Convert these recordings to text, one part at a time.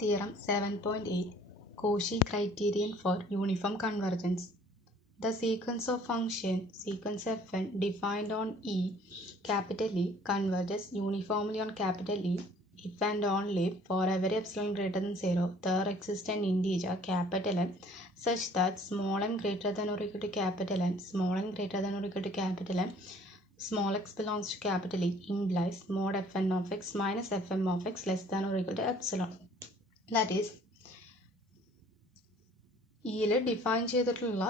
Theorem 7.8 Cauchy criterion for uniform convergence. The sequence of function sequence fn defined on capital E converges uniformly on capital E if and only for every epsilon greater than 0 there exists an integer capital N such that small m greater than or equal to capital N, small n greater than or equal to capital N, small x belongs to capital E implies mod fn of x minus fm of x less than or equal to epsilon. That is, ഇതിൽ define ചെയ്തിട്ടുള്ള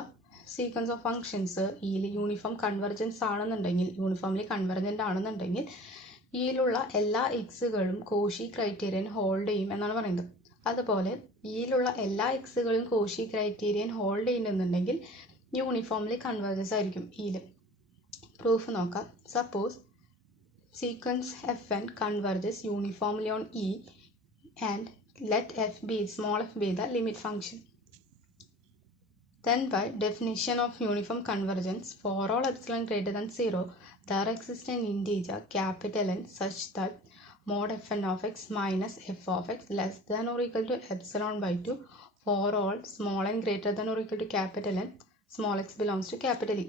sequence of functions ഇതിൽ uniform convergence ആണെന്നുണ്ടെങ്കിൽ, uniformly convergent ആണെന്നുണ്ടെങ്കിൽ ഇതിലുള്ള എല്ലാ എക്സുകളും Cauchy criterion hold ചെയ്യും എന്നാണ് പറയുന്നത്. അതുപോലെ ഇതിലുള്ള എല്ലാ എക്സുകളും കോഷി ക്രൈറ്റീരിയൻ ഹോൾഡ് ചെയ്യുന്നുണ്ടെങ്കിൽ യൂണിഫോംലി കൺവെർജൻസ് ആയിരിക്കും. ഇതിൽ പ്രൂഫ് നോക്കാം. Suppose sequence F N converges uniformly on E and let f be small f be the limit function. Then by definition of uniform convergence for all epsilon greater than 0 there exists an integer capital N such that mod fn of x minus f of x less than or equal to epsilon by 2 for all small n greater than or equal to capital N, small x belongs to capital E.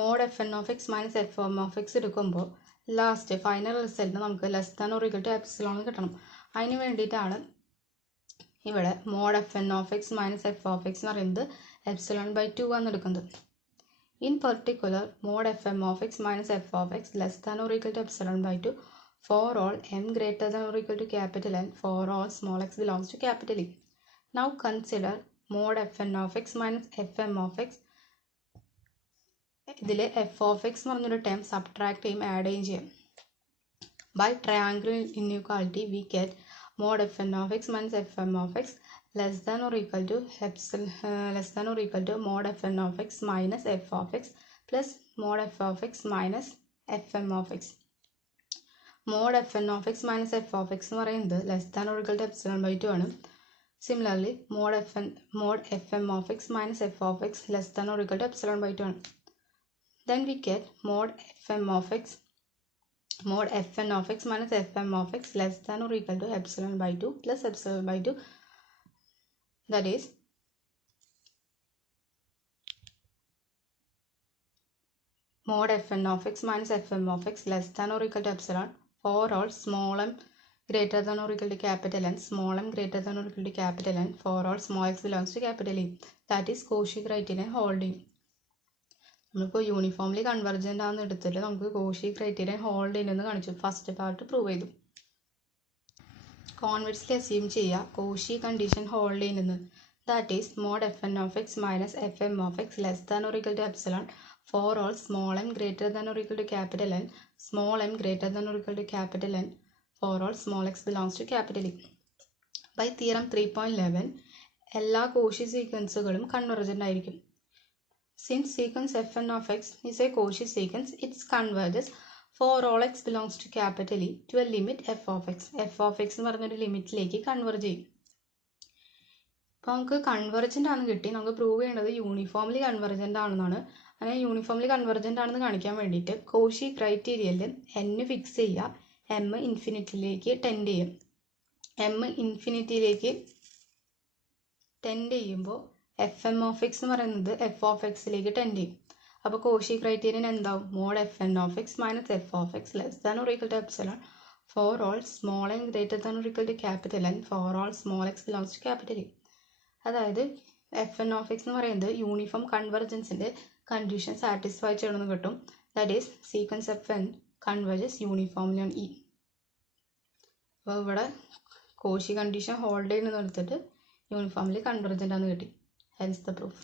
mod fn of x minus fm of x എടുക്കുമ്പോൾ last final result നമുക്ക് less than or equal to epsilon കിട്ടണം. അതിന് വേണ്ടിയിട്ടാണ് ഇവിടെ mod F N of X minus F of X എന്ന് പറയുന്നത് epsilon by 2 ആണ് എടുക്കുന്നത്. In particular mod F M of X minus F of X less than or equal to epsilon by 2 for all M greater than or equal to capital N for all small X belongs to capital E. Now consider mod F N of X minus F M of X. ഇതിൽ F of X എന്ന് പറഞ്ഞൊരു term subtract ചെയ്യും, add ചെയ്യും ചെയ്യാം. By triangular inequality we get mod fn of x minus fm of x less than or equal to mod fn of x minus f of x plus mod f of x minus fm of x. mod fn of x minus f of x എന്ന് പറയുന്നത് less than or equal to epsilon by 2 ആണ്. Similarly mod fm of x minus f of x less than or equal to epsilon by 2 ആണ്. Then we get mod fn of x minus fm of x less than or equal to epsilon by 2 plus epsilon by 2. That is mod fn of x minus fm of x less than or equal to epsilon for all small m greater than or equal to capital N, small m greater than or equal to capital N for all small x belongs to capital E. That is Cauchy criterion holding. നമ്മളിപ്പോൾ uniformly convergent ആണെന്ന് എടുത്തിട്ട് നമുക്ക് Cauchy criterion hold ചെയ്യുന്നത് കാണിച്ചു. First part prove ചെയ്തു. Conversely assume ചെയ്യുക Cauchy condition hold ചെയ്യുന്നത്. That is mod F N of X minus F M of X less than or equal to epsilon for all small M greater than or equal to capital N, small M greater than or equal to capital N for all small X belongs to capital E. By theorem 3.11 എല്ലാ Cauchy സീക്വൻസുകളും convergent ആയിരിക്കും. Since sequence fn of x is a Cauchy sequence, it converges for all x belongs to capital E to a limit f of x. f of x എന്ന് പറഞ്ഞൊരു ലിമിറ്റിലേക്ക് converge ചെയ്യും. അപ്പോൾ നമുക്ക് convergent ആണ് കിട്ടി. നമുക്ക് പ്രൂവ് ചെയ്യേണ്ടത് യൂണിഫോംലി കൺവെർജൻ്റ് ആണെന്നാണ്. അങ്ങനെ യൂണിഫോംലി കൺവെർജൻ്റ് ആണെന്ന് കാണിക്കാൻ വേണ്ടിയിട്ട് കോഷി ക്രൈറ്റീരിയയിൽ n ഫിക്സ് ചെയ്യുക, m ഇൻഫിനിറ്റിയിലേക്ക് ടെൻഡ് ചെയ്യും. m ഇൻഫിനിറ്റിയിലേക്ക് ടെൻഡ് ചെയ്യുമ്പോൾ എഫ് എം ഓഫ് എക്സ് എന്ന് പറയുന്നത് എഫ് ഓഫ് എക്സിലേക്ക് ടെൻഡ് ചെയ്യും. അപ്പോൾ കോഷി ക്രൈറ്റീരിയൻ എന്താവും? Mod F N of X minus F of X less than or equal to epsilon for all small N greater than or equal to capital N for all small X belongs to capital E. അതായത് F N of X എന്ന് പറയുന്നത് uniform കൺവെർജൻസിൻ്റെ condition satisfy ചെയ്യണമെന്ന് കിട്ടും. That is sequence F N converges uniformly on E. അപ്പോൾ ഇവിടെ Cauchy condition hold ചെയ്യുന്നത് എടുത്തിട്ട് uniformly convergent ആണെന്ന് കിട്ടി. Hence the proof.